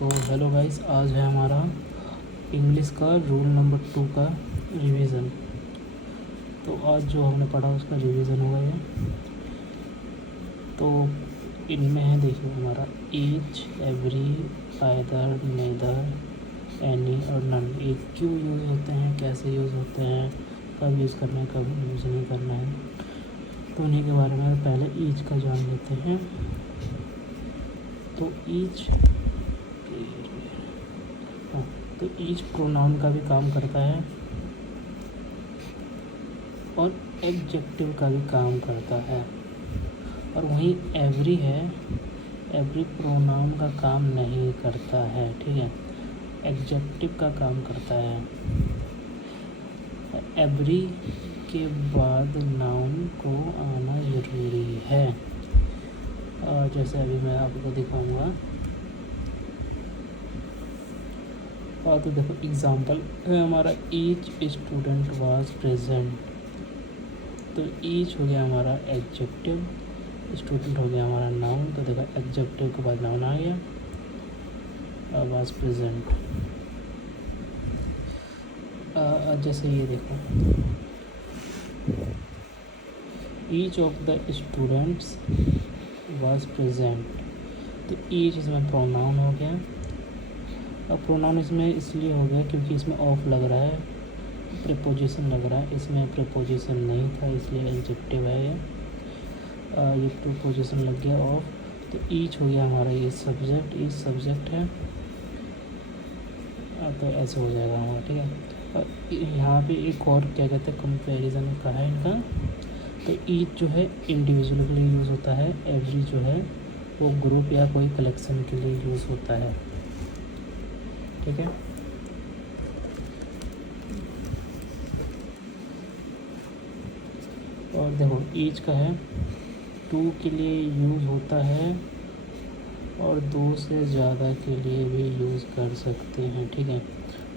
तो hello guys, आज है हमारा इंग्लिश का रूल नंबर 2 का रिवीजन। तो आज जो हमने पढ़ा उसका रिवीजन होगा ये। तो इनमें है, देखिए हमारा each, every, either, neither, any और नन। ये क्यों यूज़ होते हैं, कैसे यूज़ होते हैं, कब यूज़ करना है, कब यूज़ नहीं करना है, तो उन्हीं के बारे में पहले ईच का जान लेते हैं। तो ईच तो ईच प्रोनाउन का भी काम करता है और एडजेक्टिव का भी काम करता है। और वहीं एवरी है, एवरी प्रोनाउन का काम नहीं करता है, ठीक है, एडजेक्टिव का काम करता है। एवरी के बाद नाउन को आना ज़रूरी है। और जैसे अभी मैं आपको दिखाऊंगा। और तो देखो एग्जाम्पल है हमारा, ईच स्टूडेंट वाज प्रेजेंट। तो ईच हो गया हमारा एडजेक्टिव, स्टूडेंट हो गया हमारा नाउन। तो देखो एडजेक्टिव के बाद नाउन आ गया, वाज प्रेजेंट। जैसे ये देखो, each of the students was present. तो ईच इसमें प्रोनाउन हो गया। अब प्रोनाउन इसमें इसलिए हो गया क्योंकि इसमें ऑफ लग रहा है, प्रीपोजिशन लग रहा है। इसमें प्रीपोजिशन नहीं था, इसलिए एडजेक्टिव है ये प्रीपोजिशन लग गया ऑफ। तो ईच हो गया हमारा ये सब्जेक्ट, ईच सब्जेक्ट है। तो ऐसे हो जाएगा हमारा, ठीक है। यहाँ पे एक और क्या कहते हैं, कंपैरिजन का है इनका। तो ईच जो है इंडिविजुअल के लिए यूज़ होता है, एवरी जो है वो ग्रुप या कोई कलेक्शन के लिए यूज़ होता है, ठीक है। और देखो ईच का है, टू के लिए यूज़ होता है और दो से ज़्यादा के लिए भी यूज़ कर सकते हैं, ठीक है।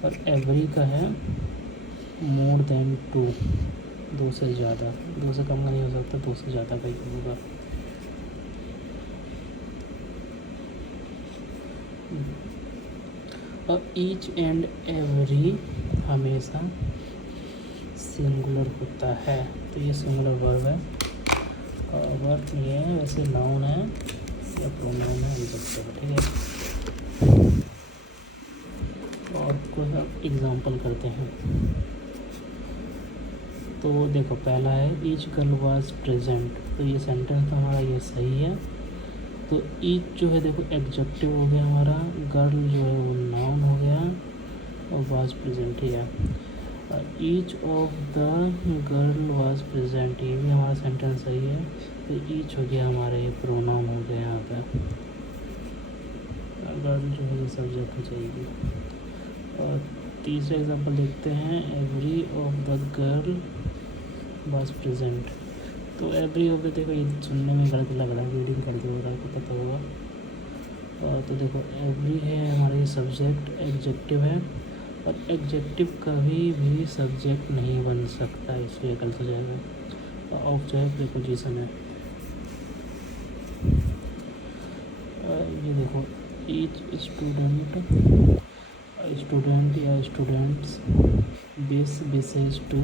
और एवरी का है मोर देन टू, दो से ज़्यादा, दो से कम का नहीं हो सकता, दो से ज़्यादा का ही होगा। और ईच एंड एवरी हमेशा सिंगुलर होता है। तो ये सिंगुलर वर्ब है, वर्ब नहीं है, वैसे नाउन है या प्रोनाउन है, एडजेक्टिव है, ठीक है। और कुछ एग्जांपल करते हैं। तो देखो पहला है, ईच गर्ल वाज प्रेजेंट। तो ये सेंटेंस तो हमारा ये सही है। तो ईच जो है देखो एडजेक्टिव हो गया हमारा, गर्ल जो है वो नाउन हो गया और वाज प्रेजेंट, ठीक है। Each of the girl was present, ये भी हमारा सेंटेंस सही है। तो ईच हो गया हमारा ये प्रोनाउन हो गया यहाँ पे, गर्ल जो है ये सब्जेक्ट हो जाएगी। और तीसरा एग्जांपल देखते हैं, every of the girl was present. तो एवरी ऑफ द, देखो ये सुनने में गलत लग रहा है, रीडिंग करते हुए आपको पता होगा। तो देखो एवरी है हमारा ये सब्जेक्ट, एडजेक्टिव है। और एडजेक्टिव कभी भी सब्जेक्ट नहीं बन सकता, इसलिए गलत हो जाएगा। और ऑफ जो है प्रीपोजिशन है। ये देखो ईच स्टूडेंट या students wishes to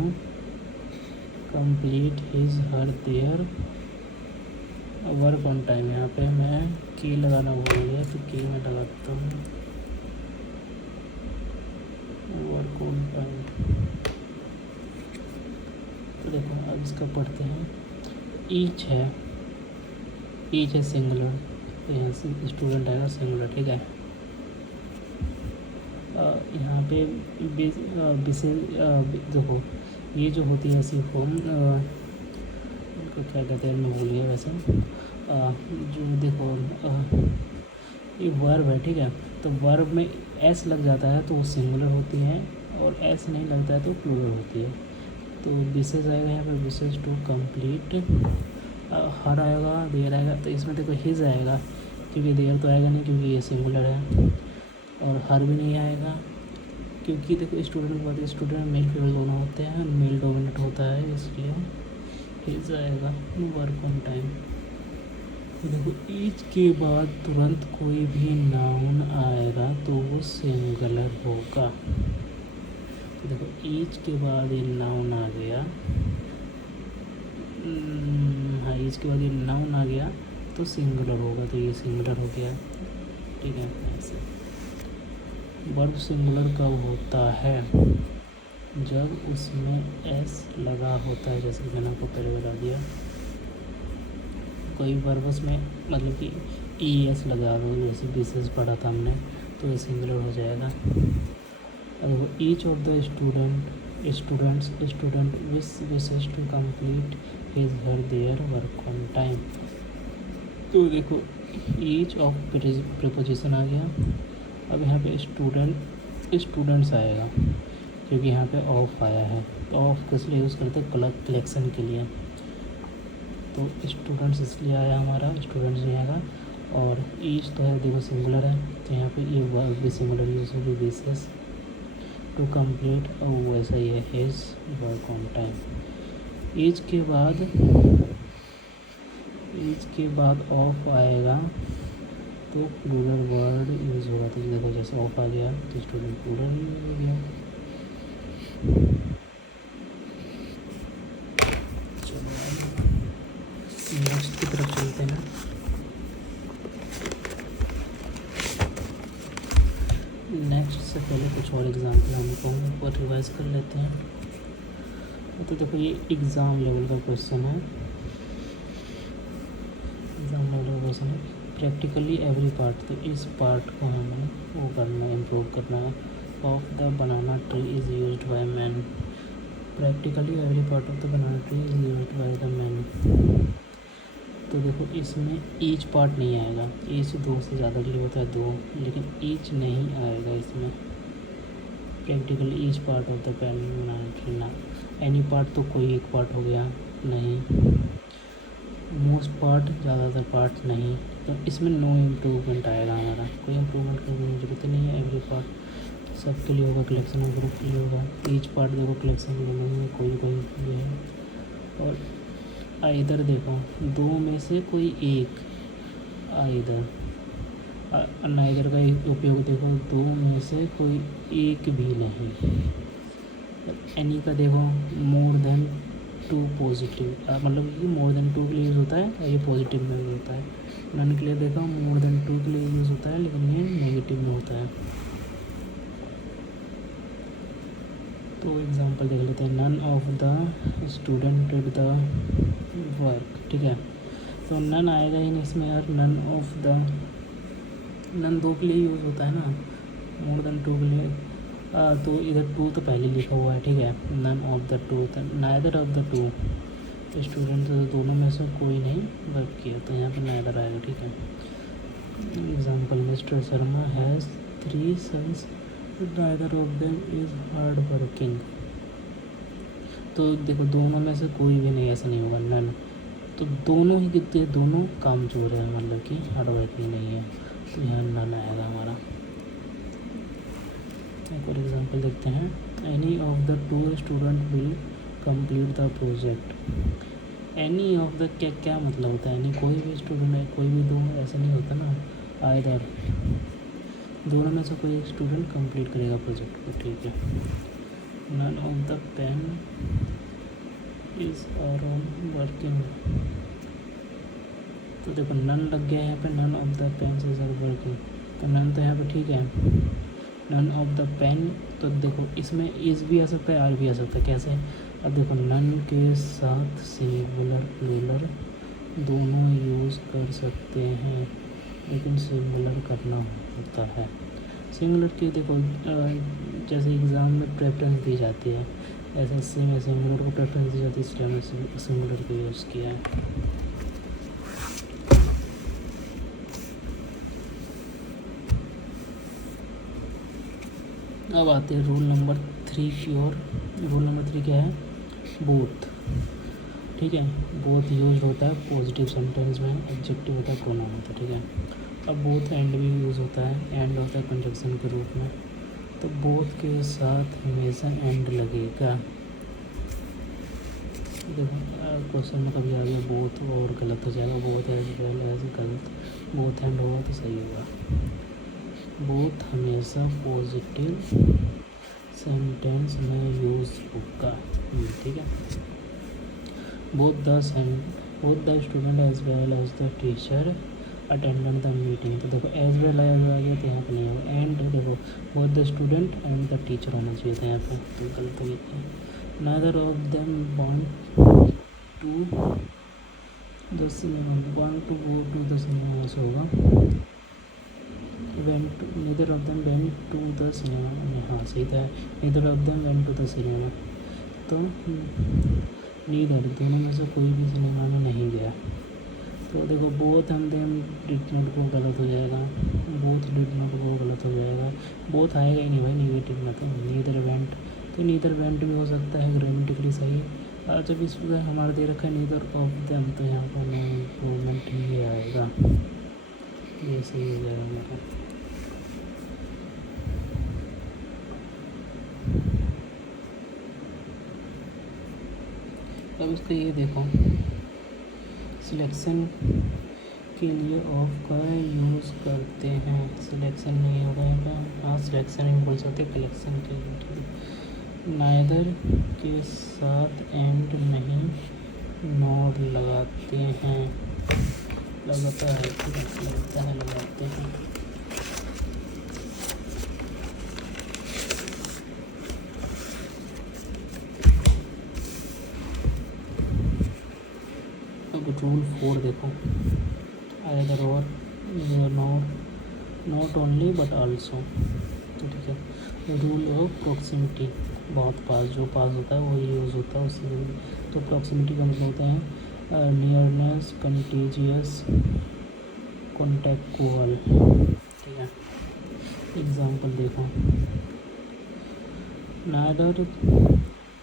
complete his her their work on time. यहाँ पे मैं की लगाना भूल गया, तो की मैं लगाता हूँ, वर्क ऑन टाइम। तो देखो अब इसका पढ़ते हैं। ईच है सिंगुलर, तो यहाँ से स्टूडेंट आएगा सिंगुलर, ठीक है। यहाँ पे देखो ये जो होती है ऐसी फॉर्म, इनको क्या कहते हैं मैं भूल गया वैसे। जो देखो ये वर्ब है, ठीक है। तो वर्ब में एस लग जाता है तो वो सिंगुलर होती है, और एस नहीं लगता है तो प्लूरल होती है। तो विशेष आएगा यहाँ पर, विशेष टू कंप्लीट। हर आएगा, देर आएगा, तो इसमें देखो हिज आएगा, क्योंकि देर तो आएगा नहीं क्योंकि ये सिंगुलर है। और हर भी नहीं आएगा क्योंकि देखो स्टूडेंट के बाद स्टूडेंट मेल फीमेल दोनों होते हैं, मेल डोमिनेट होता है, इसलिए हिज आएगा। Work on time. तो देखो ईच के बाद तुरंत कोई भी नाउन आएगा तो वो सिंगुलर होगा। तो देखो ईच के बाद ये नाउन आ गया, हाँ ईच के बाद ये नाउन आ गया तो सिंगुलर होगा, तो ये सिंगुलर हो गया। ठीक है, ऐसे वर्ब सिंगुलर कब होता है? जब उसमें एस लगा होता है, जैसे कि मैंने आपको पहले बता दिया। कोई वर्बस में मतलब कि ई एस लगा दो, जैसे बीसेस पढ़ा था हमने, तो ये सिंगुलर हो जाएगा। और each of the student wishes to complete his her their work on time. तो देखो ईच ऑफ प्रीपोजिशन आ गया। अब यहाँ पे स्टूडेंट्स आएगा, क्योंकि यहाँ पे ऑफ आया है। तो ऑफ किस लिए यूज़ करते हैं? कलेक्शन के लिए। तो स्टूडेंट्स इसलिए आया हमारा, स्टूडेंट्स नहीं आएगा। और ईच तो है देखो सिंगुलर है, तो यहाँ पे ये वर्ब भी सिंगुलर यूज होगी, बेसिस टू कंप्लीट, और वैसा ही है his work on time. Each के बाद ऑफ आएगा तो प्लूरल वर्ड यूज़ होगा। तो देखो जैसे ऑफ आ गया तो स्टूडेंट प्लूरल यूज हो गया। नेक्स्ट की तरफ चलते हैं। नेक्स्ट से पहले कुछ और एग्जाम्पल हम लोगों को रिवाइज कर लेते हैं। तो देखो ये एग्ज़ाम लेवल का क्वेश्चन है, प्रैक्टिकली एवरी पार्ट। तो इस पार्ट को हमें वो करना है, इम्प्रूव करना है। Of the banana tree is used by man. Practically every part of the banana tree is used by the man. तो देखो इसमें ईच पार्ट नहीं आएगा, ईच दो से ज़्यादा के लिए होता है दो, लेकिन ईच नहीं आएगा इसमें। Practically each part of the banana tree ना, एनी पार्ट तो कोई एक पार्ट हो गया नहीं, मोस्ट पार्ट ज़्यादातर पार्ट नहीं। तो इसमें नो इम्प्रूवमेंट आएगा हमारा, कोई इम्प्रूवमेंट करने की जरूरत नहीं है। एवरी पार्ट सबके लिए होगा, कलेक्शन ऑफ ग्रुप के लिए होगा। ईच पार्ट देखो कलेक्शन के लिए कोई ये है। और आइदर देखो दो में से कोई एक, आइदर नाइदर का उपयोग देखो दो में से कोई एक भी नहीं। एनी का देखो मोर देन टू पॉजिटिव, मतलब ये मोर देन टू के लिए यूज़ होता है और ये पॉजिटिव में यूज़ होता है। नन के लिए देखो मोर देन टू के लिए यूज़ होता है, लेकिन ये नेगेटिव में होता है। तो एग्जांपल देख लेते हैं। None of the student did the work. ठीक है, तो नन आएगा ही नहीं इसमें यार। नन दो के लिए यूज़ होता है ना, मोर देन टू के लिए। तो इधर टू तो पहले लिखा हुआ है, ठीक है। None of the two, neither of the two student, दोनों में से कोई नहीं वर्क किया, तो यहाँ पर नाइदर आएगा। ठीक है, example mister Sharma has 3 sons, neither of them is hard working. तो देखो दोनों में से कोई भी नहीं, ऐसा नहीं होगा नन, तो दोनों ही कितने, दोनों कामचोर है, मतलब कि हार्ड वर्किंग नहीं है, तो यहाँ नन आएगा हमारा। एक और एग्जांपल देखते हैं। Any of the two student will complete the project. Any of the क्या मतलब होता है? एनी कोई भी स्टूडेंट है, कोई भी दो, ऐसा नहीं होता ना। आइदर दोनों में से कोई एक स्टूडेंट कंप्लीट करेगा प्रोजेक्ट को। ठीक है, none of the pen is on working. तो देखो नन लग गया है यहाँ पे, none of the pen is on working, तो नन तो यहाँ पे ठीक है। नन ऑफ द पेन, तो देखो इसमें इज़ भी आ सकता है, आर भी आ सकता है। कैसे? अब देखो नन के साथ सिंगुलर प्लूरल दोनों यूज़ कर सकते हैं, लेकिन सिंगुलर करना होता है। सिंगुलर की देखो जैसे एग्ज़ाम में प्रेफरेंस दी जाती है, ऐसे इससे में सिंगुलर को प्रेफरेंस दी जाती है, इसलिए हमने सिंगुलर को यूज़ किया है। अब आते हैं रूल नंबर 3 की ओर। रूल नंबर 3 क्या है? बोथ। ठीक है, बोथ यूज होता है पॉजिटिव सेंटेंस में, एडजेक्टिव होता है, प्रोनाउन होता है। ठीक है, अब बोथ एंड भी यूज़ होता है, एंड होता है कंजक्शन के रूप में, तो बोथ के साथ हमेशा एंड लगेगा। देखो क्वेश्चन में कभी आ गया बोथ और गलत हो जाएगा, बोथ एज वेल एज गलत, बोथ एंड होगा तो सही होगा। बोथ हमेशा पॉजिटिव सेंटेंस में यूज़ होगा, ठीक है। Both the student as well as the teacher attended the meeting. तो देखो एज वेल एज आ गया तो यहाँ पर नहीं होगा। एंड देखो both the student and the teacher होना चाहिए था यहाँ पे, तो गलत हो गया। Neither of them want to the cinema, want to go to the cinema ऐसे होगा। Neither of them went to the cinema, हाँ सही था। Neither of them went to the cinema, तो नीदर दोनों में से कोई भी सिनेमा में नहीं गया। तो देखो बोथ हम देम डिड नॉट गो गलत हो जाएगा, बोथ डिड नॉट गो गलत हो जाएगा, बोथ आएगा ही नहीं भाई निगेटिव में। तो नीदर वेंट, तो नीदर वेंट भी हो सकता है ग्रामेटिकली सही। और जब इसमें हमारा दे रखा है नीदर ऑफ देम, तो यहाँ पर नो इम्प्रूवमेंट ही आएगा, ये सही हो जाएगा हमारा। अब इसका ये देखो सिलेक्शन के लिए ऑफ का यूज़ करते हैं। सिलेक्शन नहीं होगा यहाँ पे, हाँ सिलेक्शन ही बोल सकते, कलेक्शन के लिए, ठीक है। नाइदर के साथ एंड नहीं नॉट लगाते हैं, लगता है, ठीक है, लगता है, लगाते हैं। रूल 4 देखो, आइदर और नॉट ओनली बट आल्सो, तो ठीक है। रूल ऑफ प्रॉक्सिमिटी, बहुत पास, जो पास होता है वो यूज़ होता है उसी। तो प्रॉक्सिमिटी का मतलब होता है नियरनेस, कंटीजियस, कॉन्टेक्चुअल, ठीक है। एग्जाम्पल देखो, नाइदर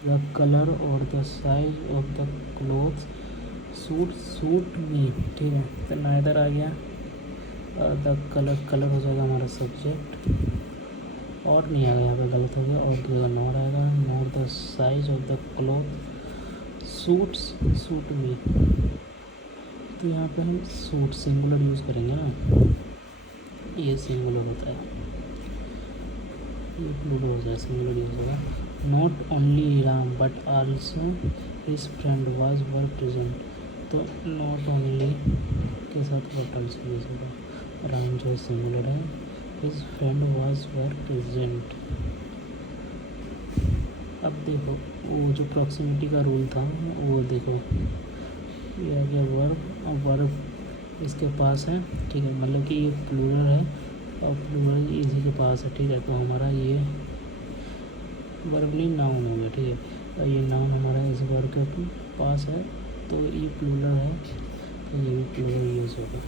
द कलर और the size of the clothes suit me, ठीक है। तो नाइदर आ गया, द कलर हो जाएगा हमारा सब्जेक्ट, और नहीं आएगा यहाँ पे, गलत हो गया, और की जगह नॉट आएगा। Not the size of the cloth suit me, तो यहाँ पे हम सूट सिंगुलर यूज़ करेंगे ना, ये सिंगुलर होता है, ये प्लूरल हो जाए, सिंगुलर यूज़ होगा। Not only Ram but also his friend were present, तो नॉट ओनली के साथ बट आल्सो यूज़ होगा। राम जो सिंगुलर है, हिज फ्रेंड वर प्रेजेंट। अब देखो वो जो प्रॉक्सिमिटी का रूल था वो देखो, ये आ गया वर्ब इसके पास है, ठीक है, मतलब कि ये प्लूरल है और प्लूरल इसी के पास है, ठीक है। तो हमारा ये वर्ब नहीं नाउन हो गया, ठीक है। ये नाउन हमारा इस वर्ब के पास है, तो ये प्लूरल है, तो ये भी प्लूरल यूज़ होगा।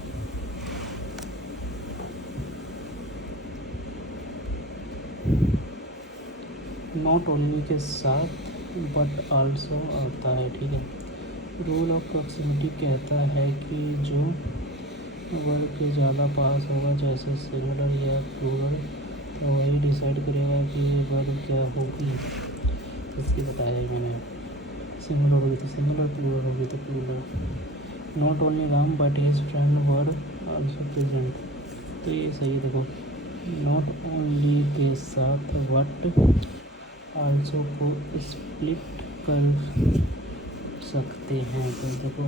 नॉट ओनली के साथ बट आल्सो आता है, ठीक है। रूल ऑफ प्रॉक्सिमिटी कहता है कि जो वर्ब के ज़्यादा पास होगा, जैसे सिंगुलर या प्लूरल, तो वही डिसाइड करेगा कि वर्ब क्या होगी। इसकी बताया मैंने, सिंगुलर होगी तो सिंगुलर, प्लूरल होगी तो plural. Not only Ram but his friend were also present, तो ये सही है। देखो नॉट ओनली के साथ बट आल्सो को स्प्लिट कर सकते हैं, तो देखो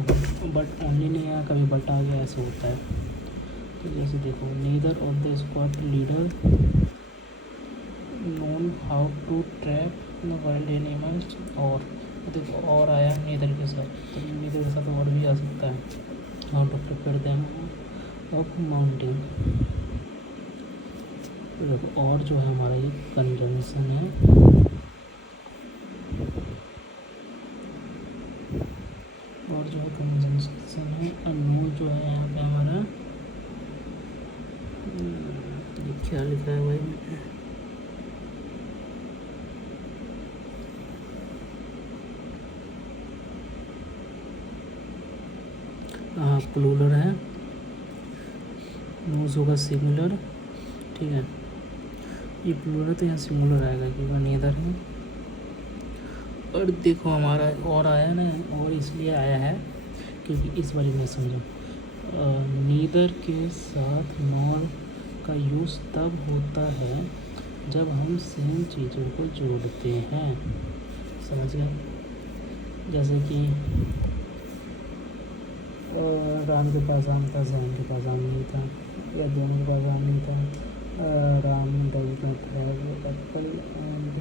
बट ओनली नहीं आया, कभी बट आ गया, ऐसे होता है। तो जैसे देखो neither of the squad leader known how to trap the wild animals, और देखो और आया नीदर के साथ, तो नीदर के साथ और भी आ सकता है, how to prepare them of mountain. तो देखो और जो है हमारा ये कंजंक्शन है, और जो है कंजंक्शन है, अनमोल जो है यहाँ पे हमारा, ये क्या लिखा है भाई मैंने, हाँ प्लूरल है, नोज होगा सिंगुलर, ठीक है। ये प्लूरल तो यहाँ सिंगुलर आएगा क्योंकि नीदर है, और देखो हमारा और आया ना, और इसलिए आया है क्योंकि इस वाली में समझो, नीदर के साथ नॉर का यूज़ तब होता है जब हम सेम चीज़ों को जोड़ते हैं, समझ गए। जैसे कि राम के पास आम था, जैन के पास आम नहीं था, या जैन के पास आम नहीं था। Ram does not have Apple and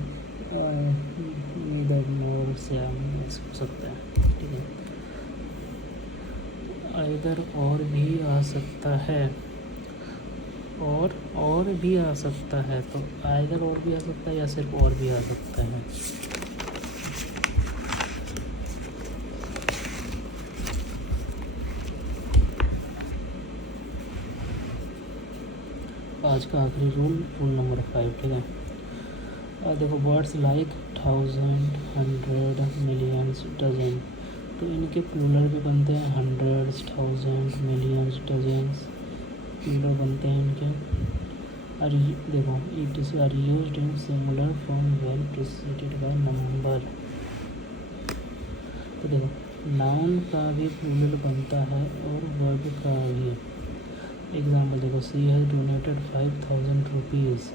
neither nor Shyam, ऐसा हो सकता है, ठीक है। इधर और भी आ सकता है, और भी आ सकता है, तो इधर और भी आ सकता है या सिर्फ और भी आ सकता है। आज का आखिरी रूल नंबर 5, ठीक है। देखो वर्ड्स लाइक 1000, 100, मिलियंस, डजन, तो इनके प्लूरल भी बनते हैं, हंड्रेड्स, 1000, मिलियंस, डजन्स, प्लूरल बनते हैं इनके। और देखो it is are used in singular form well preceded by number. तो देखो नाउन का भी प्लूरल बनता है और वर्ब का भी। एग्जाम्पल देखो, सी हैज़ डोनेटेड 5000 रुपीज़,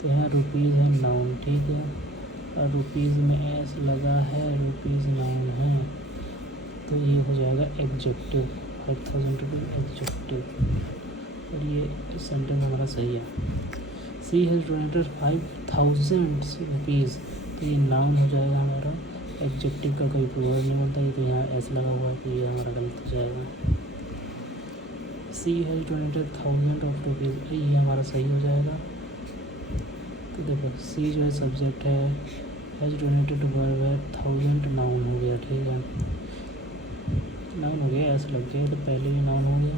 तो यहाँ रुपीज़ है नाउन, ठीक है, और रुपीज़ में एस लगा है, रुपीज़ नाउन है, तो ये हो जाएगा एडजेक्टिव, 5000 रुपीज़ एडजेक्टिव, और ये सेंटेंस हमारा सही है। सी हैज़ डोनेटेड 5000 रुपीज़, तो ये नाउन हो जाएगा हमारा, एडजेक्टिव का कोई प्लूरल नहीं बनता, ये तो यहाँ एस लगा हुआ है, तो ये हमारा गलत हो जाएगा। सी हैज़ डोनेटेड 1000 ऑफ रुपीज़, ये हमारा सही हो जाएगा। तो देखो सी जो है सब्जेक्ट है, हैज़ डोनेटेड वर्ब है, 1000 नाउन हो गया, ठीक है, नाउन हो गया, ऐसा लग गया तो पहले ही नाउन हो गया।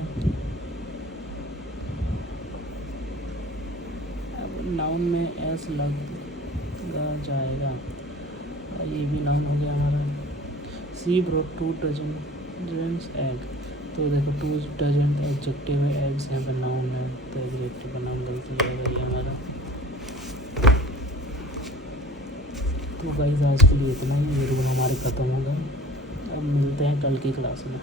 अब नाउन में एस लग जाएगा, ये भी नाउन हो गया हमारा। सी ब्रॉट 2 डजन एग, तो देखो 2 डजन एडजेक्टिव है, एग्स यहाँ पर नाउन है, तो एडजेक्टिव का नाम गलत हो जाएगा ये हमारा। तो गाइस आज के लिए इतना ही, ये रूल हमारे ख़त्म हो गए। अब मिलते हैं कल की क्लास में।